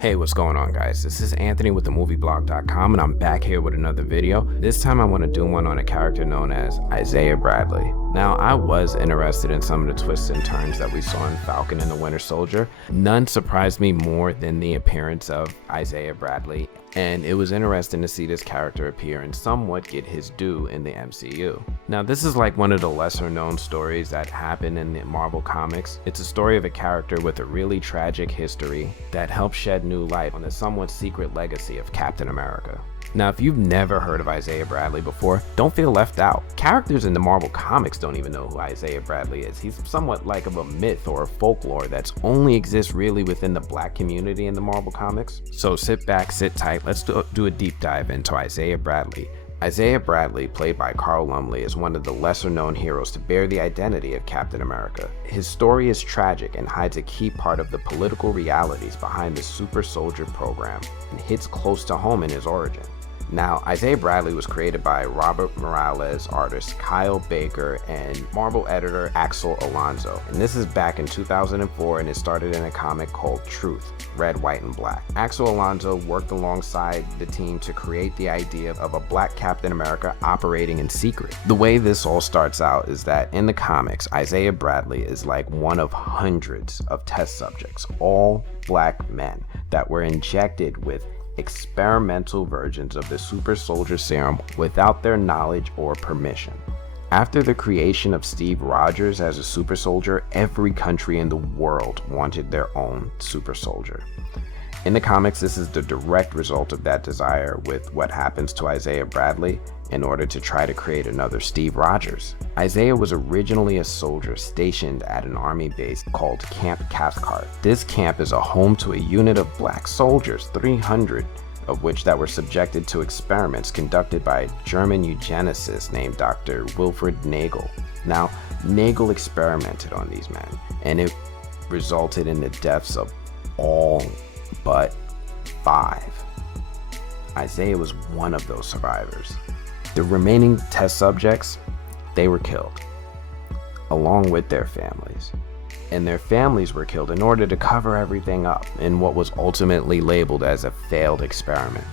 Hey, what's going on, guys? This is Anthony with themovieblog.com, and I'm back here with another video. This time I want to do one on a character known as Isaiah Bradley. Now, I was interested in some of the twists and turns that we saw in Falcon and the Winter Soldier. None surprised me more than the appearance of Isaiah Bradley, and it was interesting to see this character appear and somewhat get his due in the MCU. Now, this is like one of the lesser known stories that happen in the Marvel comics. It's a story of a character with a really tragic history that helps shed new light on the somewhat secret legacy of Captain America. Now, if you've never heard of Isaiah Bradley before, don't feel left out. Characters in the Marvel comics don't even know who Isaiah Bradley is. He's somewhat like of a myth or a folklore that's only exists really within the Black community in the Marvel comics. So sit back, sit tight, let's do a deep dive into Isaiah Bradley. Isaiah Bradley, played by Carl Lumbly, is one of the lesser-known heroes to bear the identity of Captain America. His story is tragic and hides a key part of the political realities behind the super soldier program and hits close to home in his origin. Now, Isaiah Bradley was created by Robert Morales artist Kyle Baker and Marvel editor Axel Alonso, and this is back in 2004, and it started in a comic called Truth, Red, White, and Black. Axel Alonso worked alongside the team to create the idea of a Black Captain America operating in secret. The way this all starts out is that in the comics, Isaiah Bradley is like one of hundreds of test subjects, all Black men, that were injected with experimental versions of the super soldier serum without their knowledge or permission. After the creation of Steve Rogers as a super soldier, every country in the world wanted their own super soldier. In the comics, this is the direct result of that desire with what happens to Isaiah Bradley in order to try to create another Steve Rogers. Isaiah was originally a soldier stationed at an army base called Camp Cathcart. This camp is a home to a unit of Black soldiers, 300 of which that were subjected to experiments conducted by a German eugenicist named Dr. Wilfred Nagel. Now, Nagel experimented on these men, and it resulted in the deaths of all but 5. Isaiah was one of those survivors. The remaining test subjects, they were killed, along with their families. And their families were killed in order to cover everything up in what was ultimately labeled as a failed experiment.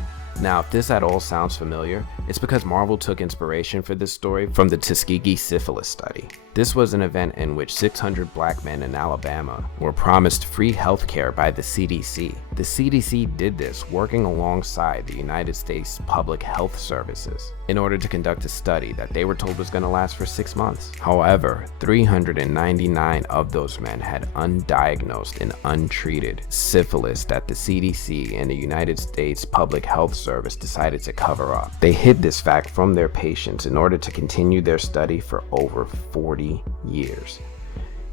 Now, if this at all sounds familiar, it's because Marvel took inspiration for this story from the Tuskegee Syphilis Study. This was an event in which 600 Black men in Alabama were promised free health care by the CDC. The CDC did this working alongside the United States Public Health Services in order to conduct a study that they were told was going to last for 6 months. However, 399 of those men had undiagnosed and untreated syphilis that the CDC and the United States Public Health Service decided to cover up. They hid this fact from their patients in order to continue their study for over 40 years.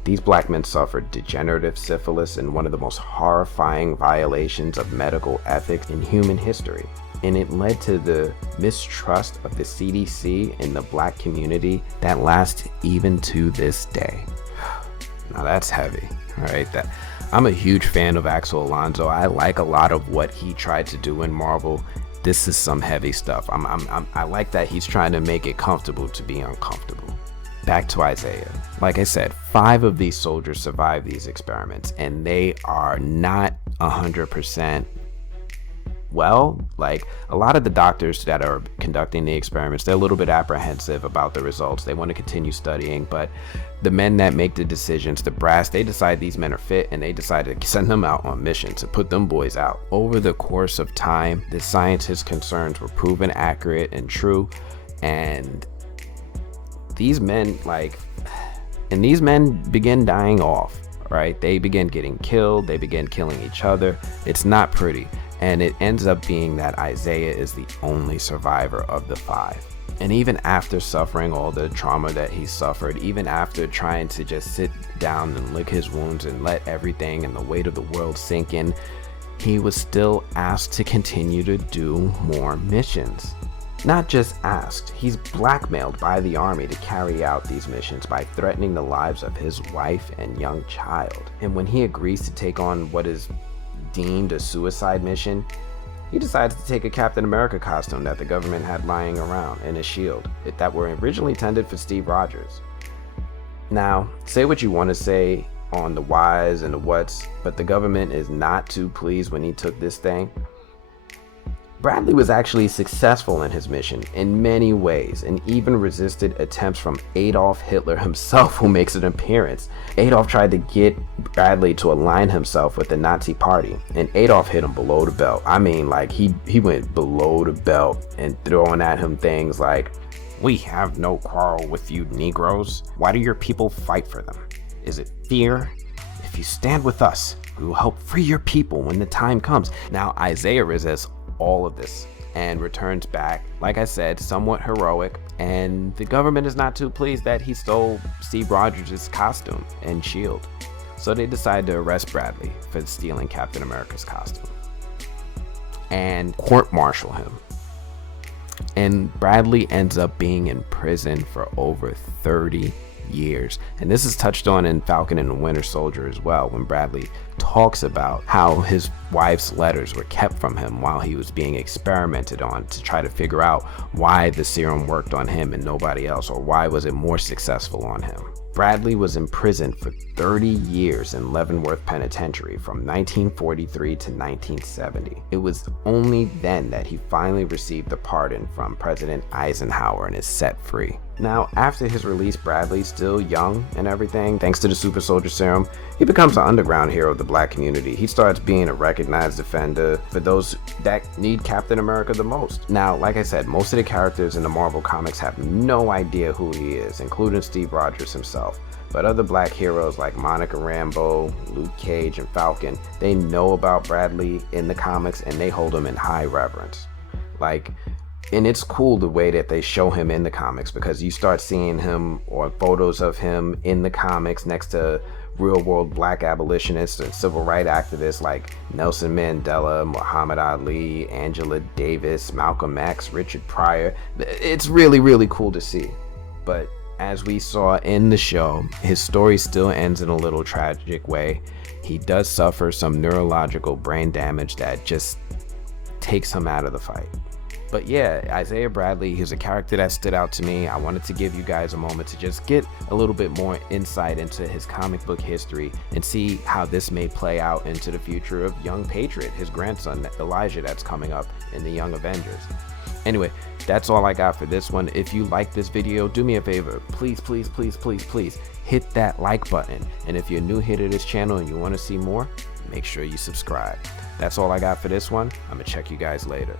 These Black men suffered degenerative syphilis in one of the most horrifying violations of medical ethics in human history. And it led to the mistrust of the CDC in the Black community that lasts even to this day. Now that's heavy, right? I'm a huge fan of Axel Alonso. I like a lot of what he tried to do in Marvel. This is some heavy stuff. I like that he's trying to make it comfortable to be uncomfortable. Back to Isaiah. Like I said, 5 of these soldiers survived these experiments, and they are not 100% well. Like, a lot of the doctors that are conducting the experiments, they're a little bit apprehensive about the results. They want to continue studying, but the men that make the decisions, the brass, they decide these men are fit, and they decide to send them out on missions to put them boys out. Over the course of time, the scientists' concerns were proven accurate and true, and these men begin dying off, right? They begin getting killed, they begin killing each other. It's not pretty. And it ends up being that Isaiah is the only survivor of the 5. And even after suffering all the trauma that he suffered, even after trying to just sit down and lick his wounds and let everything and the weight of the world sink in, he was still asked to continue to do more missions. Not just asked, he's blackmailed by the army to carry out these missions by threatening the lives of his wife and young child. And when he agrees to take on what is deemed a suicide mission, he decides to take a Captain America costume that the government had lying around and a shield that were originally intended for Steve Rogers. Now, say what you want to say, on the whys and the whats, but the government is not too pleased when he took this thing. Bradley was actually successful in his mission in many ways and even resisted attempts from Adolf Hitler himself, who makes an appearance. Adolf tried to get Bradley to align himself with the Nazi party, and Adolf hit him below the belt. I mean, like he went below the belt and throwing at him things like, "We have no quarrel with you Negroes. Why do your people fight for them? Is it fear? If you stand with us, we will help free your people when the time comes." Now, Isaiah resists all of this and returns back, like I said, somewhat heroic, and the government is not too pleased that he stole Steve Rogers' costume and shield. So they decide to arrest Bradley for stealing Captain America's costume and court-martial him. And Bradley ends up being in prison for over 30 years. And this is touched on in Falcon and the Winter Soldier as well, when Bradley talks about how his wife's letters were kept from him while he was being experimented on to try to figure out why the serum worked on him and nobody else, or why was it more successful on him. Bradley was imprisoned for 30 years in Leavenworth Penitentiary from 1943 to 1970. It was only then that he finally received a pardon from President Eisenhower and is set free. Now, after his release, Bradley's still young and everything, thanks to the super soldier serum. He becomes an underground hero of the black community. He starts being a recognized defender for those that need Captain America the most. Now, like I said, most of the characters in the Marvel comics have no idea who he is, including Steve Rogers himself. But other black heroes like Monica Rambeau, Luke Cage, and Falcon, they know about Bradley in the comics and they hold him in high reverence. And it's cool the way that they show him in the comics, because you start seeing him or photos of him in the comics next to real world black abolitionists and civil rights activists like Nelson Mandela, Muhammad Ali, Angela Davis, Malcolm X, Richard Pryor. It's really, really cool to see. But as we saw in the show, his story still ends in a little tragic way. He does suffer some neurological brain damage that just takes him out of the fight. But yeah, Isaiah Bradley, he's a character that stood out to me. I wanted to give you guys a moment to just get a little bit more insight into his comic book history and see how this may play out into the future of Young Patriot, his grandson Elijah, that's coming up in the Young Avengers. Anyway, that's all I got for this one. If you like this video, do me a favor, please hit that like button. And if you're new here to this channel and you want to see more, make sure you subscribe. That's all I got for this one. I'm gonna check you guys later.